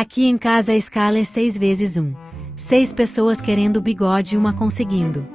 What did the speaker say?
Aqui em casa a escala é 6 vezes 1. 6 pessoas querendo bigode e uma conseguindo.